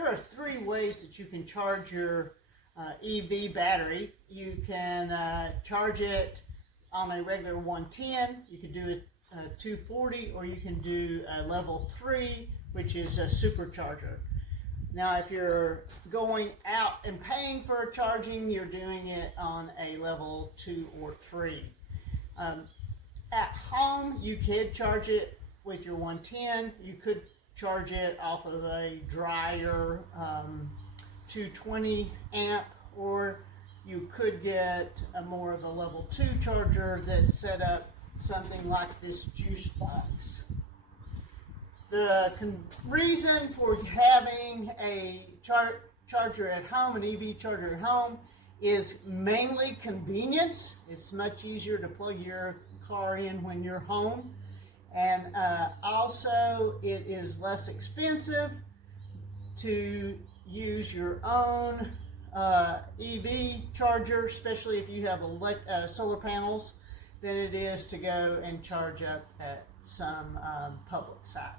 there are three ways that you can charge your EV battery. You can charge it on a regular 110, you can do it 240, or you can do a level 3, which is a supercharger. Now, if you're going out and paying for charging, you're doing it on a level 2 or 3. At home, you could charge it with your 110. You could charge it off of a drier 220 amp, or you could get a more of a level 2 charger that's set up something like this juice box. The reason for having a charger at home, an EV charger at home, is mainly convenience. It's much easier to plug your car in when you're home, and also it is less expensive to use your own EV charger, especially if you have solar panels, than it is to go and charge up at some public site.